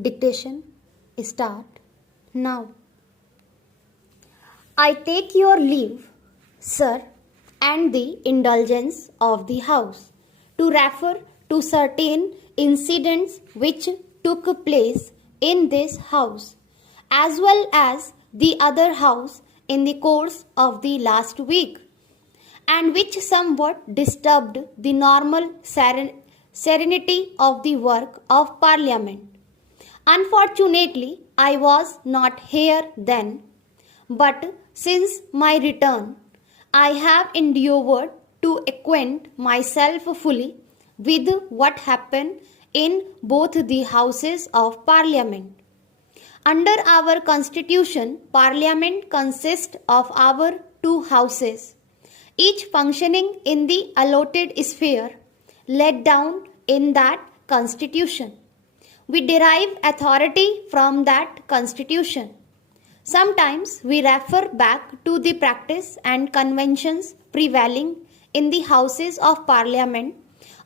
Dictation start now. I take your leave, sir, and the indulgence of the House to refer to certain incidents which took place in this House as well as the other House in the course of the last week, and which somewhat disturbed the normal serenity of the work of Parliament. Unfortunately, I was not here then, but since my return, I have endeavored to acquaint myself fully with what happened in both the Houses of Parliament. Under our Constitution, Parliament consists of our two houses, each functioning in the allotted sphere laid down in that Constitution. We derive authority from that Constitution. Sometimes we refer back to the practice and conventions prevailing in the Houses of Parliament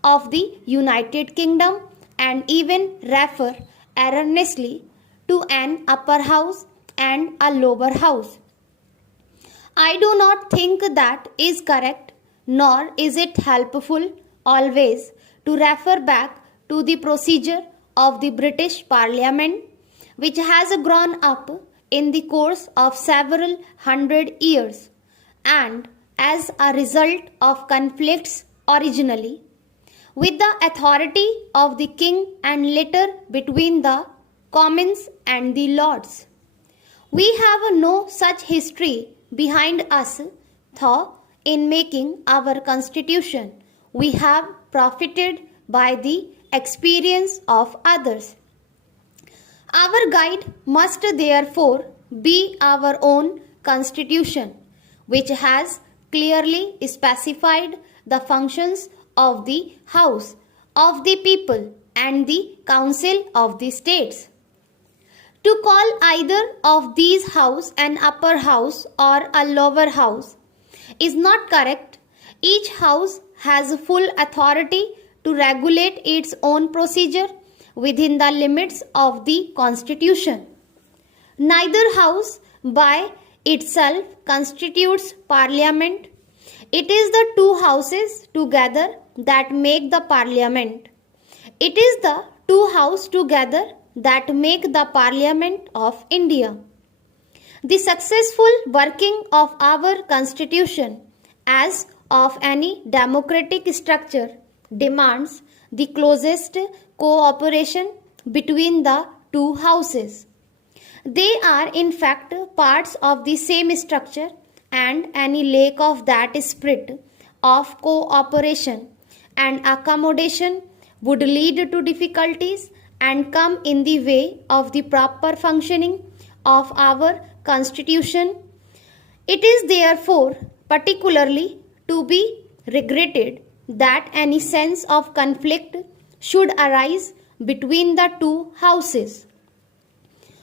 of the United Kingdom and even refer erroneously to an upper house and a lower house. I do not think that is correct, nor is it helpful always to refer back to the procedure of the British Parliament, which has grown up in the course of several hundred years and as a result of conflicts originally with the authority of the king and later between the Commons and the Lords. We have no such history behind us, though in making our constitution we have profited by the experience of others. Our guide must therefore be our own constitution, which has clearly specified the functions of the House of the People and the Council of the States. To call either of these house an upper house or a lower house is not correct. Each house has full authority to regulate its own procedure within the limits of the Constitution. Neither house by itself constitutes Parliament. It is the two houses together that make the Parliament. It is the two houses together that make the Parliament of India. The successful working of our Constitution, as of any democratic structure, demands the closest cooperation between the two houses. They are in fact parts of the same structure, and any lack of that spirit of cooperation and accommodation would lead to difficulties and come in the way of the proper functioning of our Constitution. It is therefore particularly to be regretted that any sense of conflict should arise between the two houses.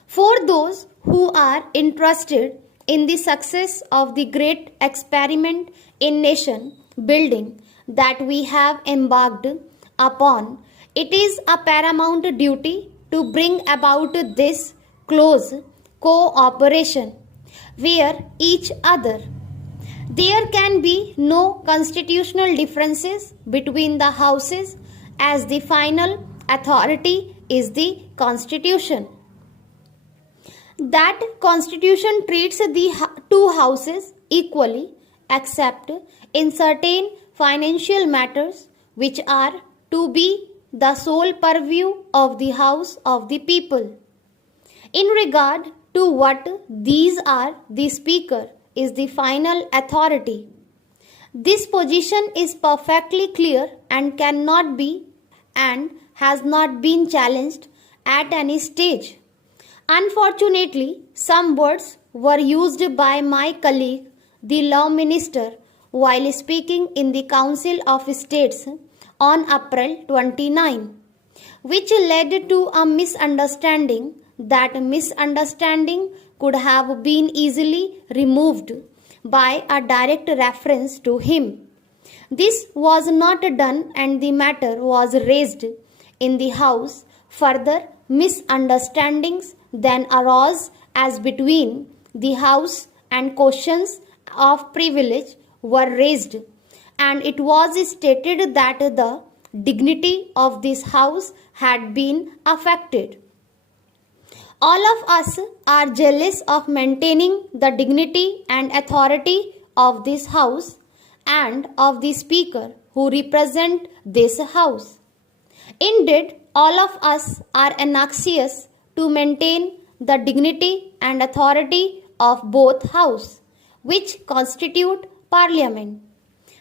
For those who are interested in the success of the great experiment in nation building that we have embarked upon, it is a paramount duty to bring about this close cooperation where each other. There can be no constitutional differences between the houses, as the final authority is the Constitution. That Constitution treats the two houses equally except in certain financial matters which are to be the sole purview of the House of the People. In regard to what these are, the Speaker is the final authority. This position is perfectly clear and cannot be and has not been challenged at any stage. Unfortunately, some words were used by my colleague, the Law Minister, while speaking in the Council of States on April 29, which led to a misunderstanding. That misunderstanding could have been easily removed by a direct reference to him. This was not done, and the matter was raised in the House further misunderstandings then arose as between the House and questions of privilege were raised, and it was stated that the dignity of this House had been affected. All of us are jealous of maintaining the dignity and authority of this House and of the Speaker who represent this House. Indeed, all of us are anxious to maintain the dignity and authority of both Houses, which constitute Parliament.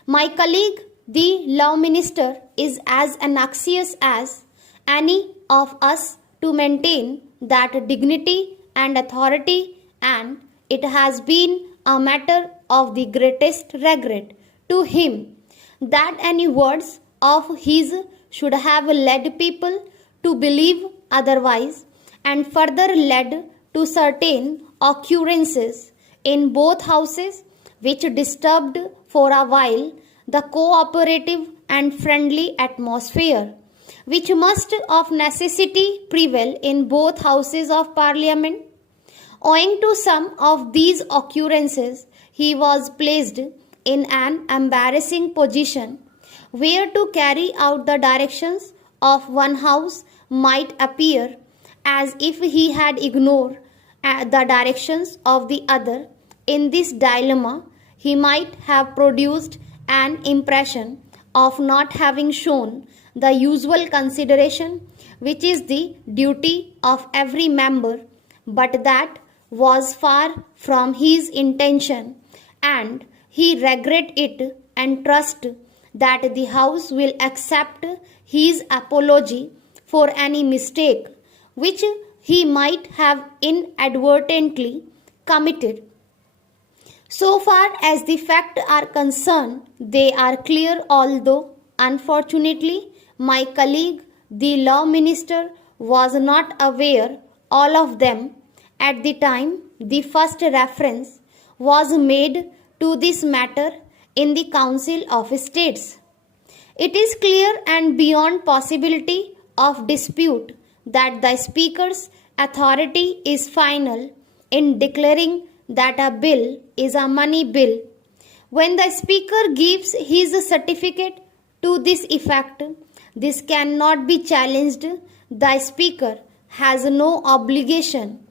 My colleague, the Law Minister, is as anxious as any of us to maintain that dignity and authority, and it has been a matter of the greatest regret to him that any words of his should have led people to believe otherwise, and further led to certain occurrences in both houses which disturbed for a while the cooperative and friendly atmosphere which must of necessity prevail in both houses of Parliament. Owing to some of these occurrences, he was placed in an embarrassing position where to carry out the directions of one house might appear as if he had ignored the directions of the other. In this dilemma, he might have produced an impression of not having shown the usual consideration which is the duty of every member, but that was far from his intention, and he regret it and trust that the House will accept his apology for any mistake which he might have inadvertently committed. So far as the facts are concerned, they are clear, although unfortunately my colleague, the Law Minister, was not aware all of them at the time the first reference was made to this matter in the Council of States. It is clear and beyond possibility of dispute that the Speaker's authority is final in declaring that a bill is a money bill. When the Speaker gives his certificate to this effect, this cannot be challenged. The Speaker has no obligation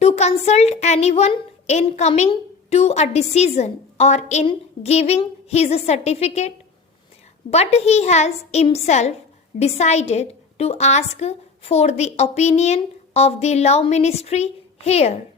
to consult anyone in coming to a decision or in giving his certificate, but he has himself decided to ask for the opinion of the Law Ministry here.